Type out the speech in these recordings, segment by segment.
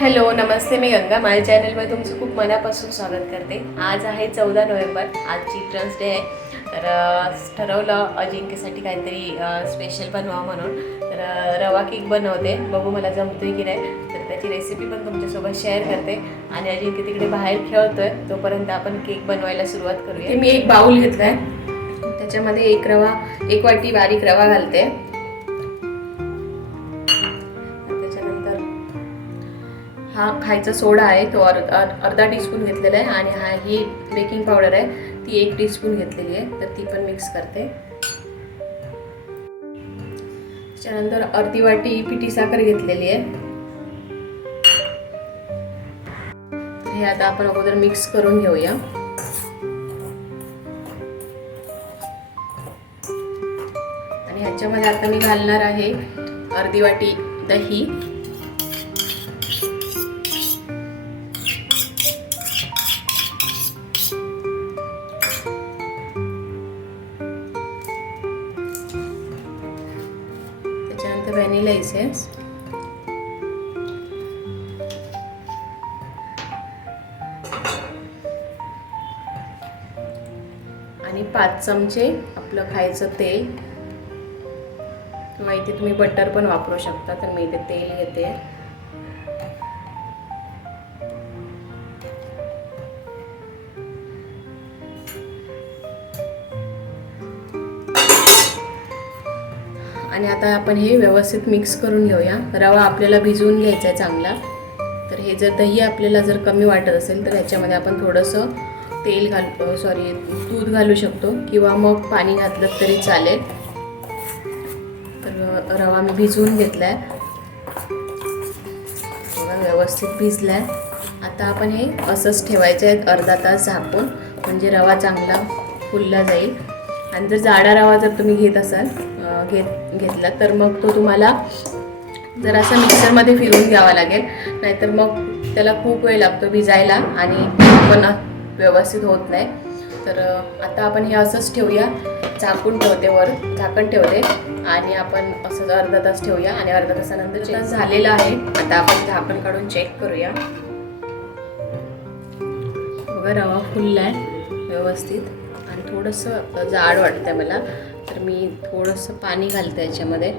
Hello नमस्ते मी गंगा. माझ्या चॅनलमध्ये तुमचं खूप मनापासून स्वागत करते. आज आहे चौदा नोव्हेंबर आज चिल्ड्रन्स डे आहे. तर ठरवलं अजिंक्यसाठी काहीतरी स्पेशल बनवावं म्हणून. तर रवा केक बनवते. बघू मला जमतोय की नाही. तर त्याची रेसिपी पण तुमच्यासोबत शेअर करते. आणि अजिंक्य तिकडे बाहेर खेळतोय. तोपर्यंत आपण केक बनवायला सुरुवात करूया. मी एक बाऊल घेतला आहे त्याच्यामध्ये एक रवा एक वाटी बारीक रवा घालते. हा खायचा सोडा आहे तो अर् अर्धा टीस्पून घेतलेला आहे आणि हा ही बेकिंग पावडर आहे ती एक टीस्पून घेतलेली आहे तर ती पण मिक्स करते. त्याच्यानंतर अर्धी वाटी पिठी साखर घेतलेली आहे. हे आता आपण अगोदर मिक्स करून घेऊया. आणि ह्याच्यामध्ये आता मी घालणार आहे अर्धी वाटी दही. त्याच्यानंतर व्हॅनिला इसेन्स आणि पाच चमचे आपलं खायचं तेल. किंवा इथे तुम्ही बटर पण वापरू शकता तर मी इथे तेल घेते. आणि आता आपण हे व्यवस्थित मिक्स करून घेऊया. रवा आपल्याला भिजवून घ्यायचा आहे चांगला. तर हे जर दही आपल्याला जर कमी वाटत असेल तर ह्याच्यामध्ये आपण थोडंसं तेल घाल सॉरी दूध घालू शकतो किंवा मग पाणी घातलं तरी चालेल. तर रवा मी भिजवून घेतला आहे व्यवस्थित भिजला आहे आता आपण हे असंच ठेवायचं आहे अर्धा तास झाकून. म्हणजे रवा चांगला फुलला जाईल. आणि जर जाडा रवा जर तुम्ही घेत असाल घेत घेतला. तर मग तो तुम्हाला जर असं मिक्सरमध्ये फिरवून घ्यावा लागेल. नाहीतर मग त्याला खूप वेळ लागतो भिजायला आणि पण व्यवस्थित होत नाही. तर आता आपण हे असंच ठेवूया. झाकून ठेवते वर झाकण ठेवते. आणि आपण असंच अर्धा तास ठेवूया आणि अर्धा तासानंतर जे झालेलं आहे. आता आपण झाकण काढून चेक करूया. बघा रवा फुलला आहे व्यवस्थित. आणि थोडंसं जाड वाटतं मला. मी थोडंसं पाणी घालते याच्यामध्ये.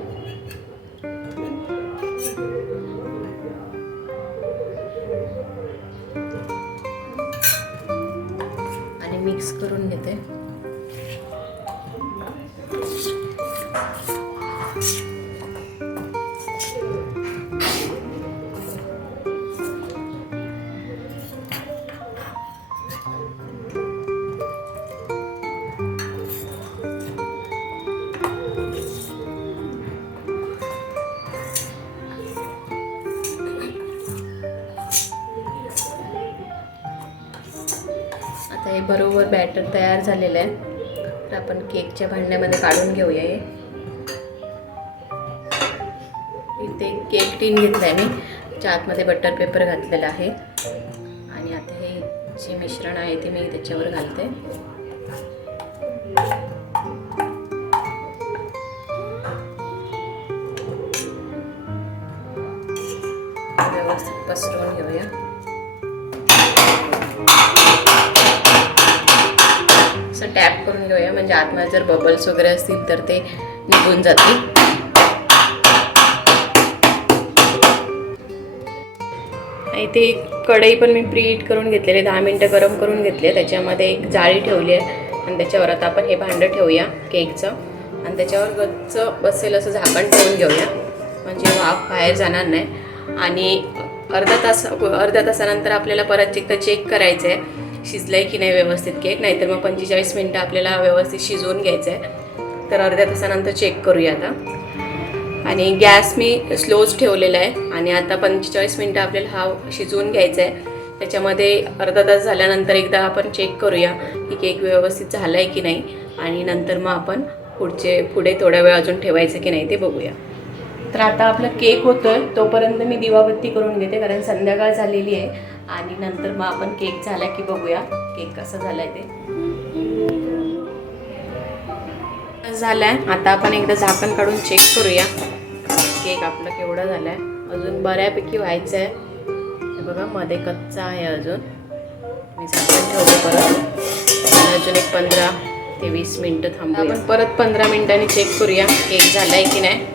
आणि मिक्स करून घेते. हे बरोबर बॅटर तयार झालेलं आहे. तर आपण केकच्या भांड्यामध्ये काढून घेऊया हे. इथे केक टीन घेतला आहे मी. त्याच्या आतमध्ये बटर पेपर घातलेला आहे. आणि आता हे जे मिश्रण आहे ते मी त्याच्यावर घालते. व्यवस्थित पसरवून घेऊया. टॅप करून घेऊया. म्हणजे आतमध्ये जर बबल्स वगैरे असतील तर ते निघून जातील. इथे ते कढई पण मी प्रीहीट करून घेतलेली दहा मिनटं गरम करून घेतली त्याच्यामध्ये एक जाळी ठेवली आहे. आणि त्याच्यावर आता आपण हे भांडं ठेवूया केकचं. आणि त्याच्यावर गच्च बसेल असं झाकण ठेवून घेऊया. म्हणजे वाफ बाहेर जाणार नाही. आणि अर्धा तास अर्ध्या तासानंतर आपल्याला परत एकदा चेक करायचं आहे शिजलं आहे की नाही व्यवस्थित केक? नाहीतर मग पंचेचाळीस मिनटं आपल्याला व्यवस्थित शिजवून घ्यायचं आहे तर अर्ध्या तासानंतर चेक करूया आता. आणि गॅस मी स्लोच ठेवलेला आहे. आणि आता पंचेचाळीस मिनटं आपल्याला हा शिजवून घ्यायचा आहे त्याच्यामध्ये अर्धा तास झाल्यानंतर एकदा आपण चेक करूया की केक व्यवस्थित झाला आहे की नाही. आणि नंतर मग आपण पुढचे पुढे थोडा वेळ अजून ठेवायचं की नाही ते बघूया. तर आता आपला केक होतोय. तोपर्यंत मी दिवाबत्ती करून घेते कारण संध्याकाळ झालेली आहे. आणि नंतर मग आपण केक झाला की बघूया. केक कसा झालाय ते. झालाय. आता आपण एकदा झाकण काढून चेक करूया. केक आपला केवढा झालाय. अजून बऱ्यापैकी व्हायचं आहे बघा मध्ये कच्चा आहे अजून. मी झाकण ठेवतो परत. अजून एक पंधरा ते वीस मिनटं थांबू आपण परत पंधरा मिनिटांनी चेक करूया केक झालाय की नाही.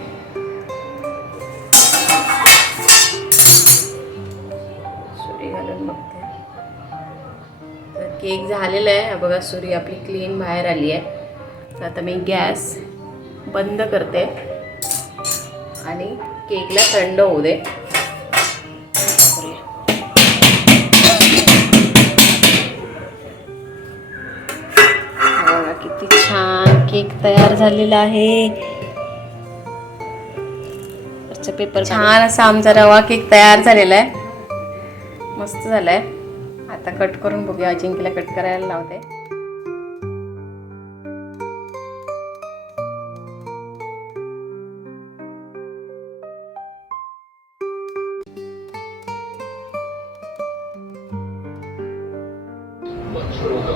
झालेला आहे. बघा सुरी आपली क्लीन बाहेर आली आहे. तर आता मी गॅस बंद करते. आणि केकला थंड होऊ दे. किती छान केक तयार झालेला आहे. पेपर छान असा आमचा रवा केक तयार झालेला आहे. मस्त झालाय. आता कट करून बघूया अजिंक्यला कट करायला लावते.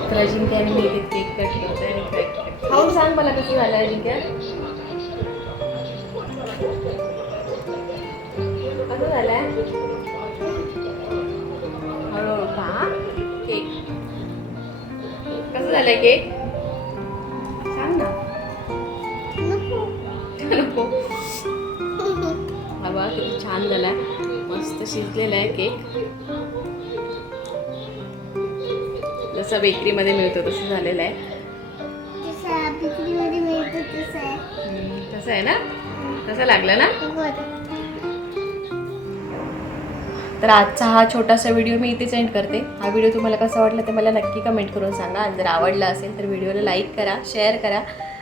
तर अजिंक्याने आणि मी केक कट करते आणि केक खाऊन सांग मला कसं झालं अजिंक्य कसं झालंय झालंय केक? सांग ना. नको. हा बघा किती छान झालाय मस्त शिजलेला आहे केक. जसं बेकरीमध्ये मिळतो तसं झालेलं आहे. तसं आहे. ना? तसं लागलं ना? तर आजचा हा छोटासा व्हिडिओ मी इथेच एंड करते. हा व्हिडिओ तुम्हाला कसा वाटला ते मला नक्की कमेंट करून सांगा. आणि जर आवडला असेल तर व्हिडिओला लाईक करा शेअर करा.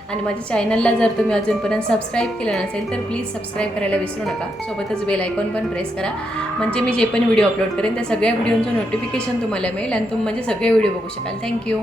आणि माझ्या चॅनलला जर तुम्ही अजूनपर्यंत सबस्क्राईब केलं नसेल तर प्लीज सबस्क्राईब करायला विसरू नका. सोबतच बेल आयकॉन पण प्रेस करा. म्हणजे मी जे पण व्हिडिओ अपलोड करेन त्या सगळ्या व्हिडिओंचं नोटिफिकेशन तुम्हाला मिळेल आणि तुम्ही म्हणजे सगळे व्हिडिओ बघू शकाल. थँक्यू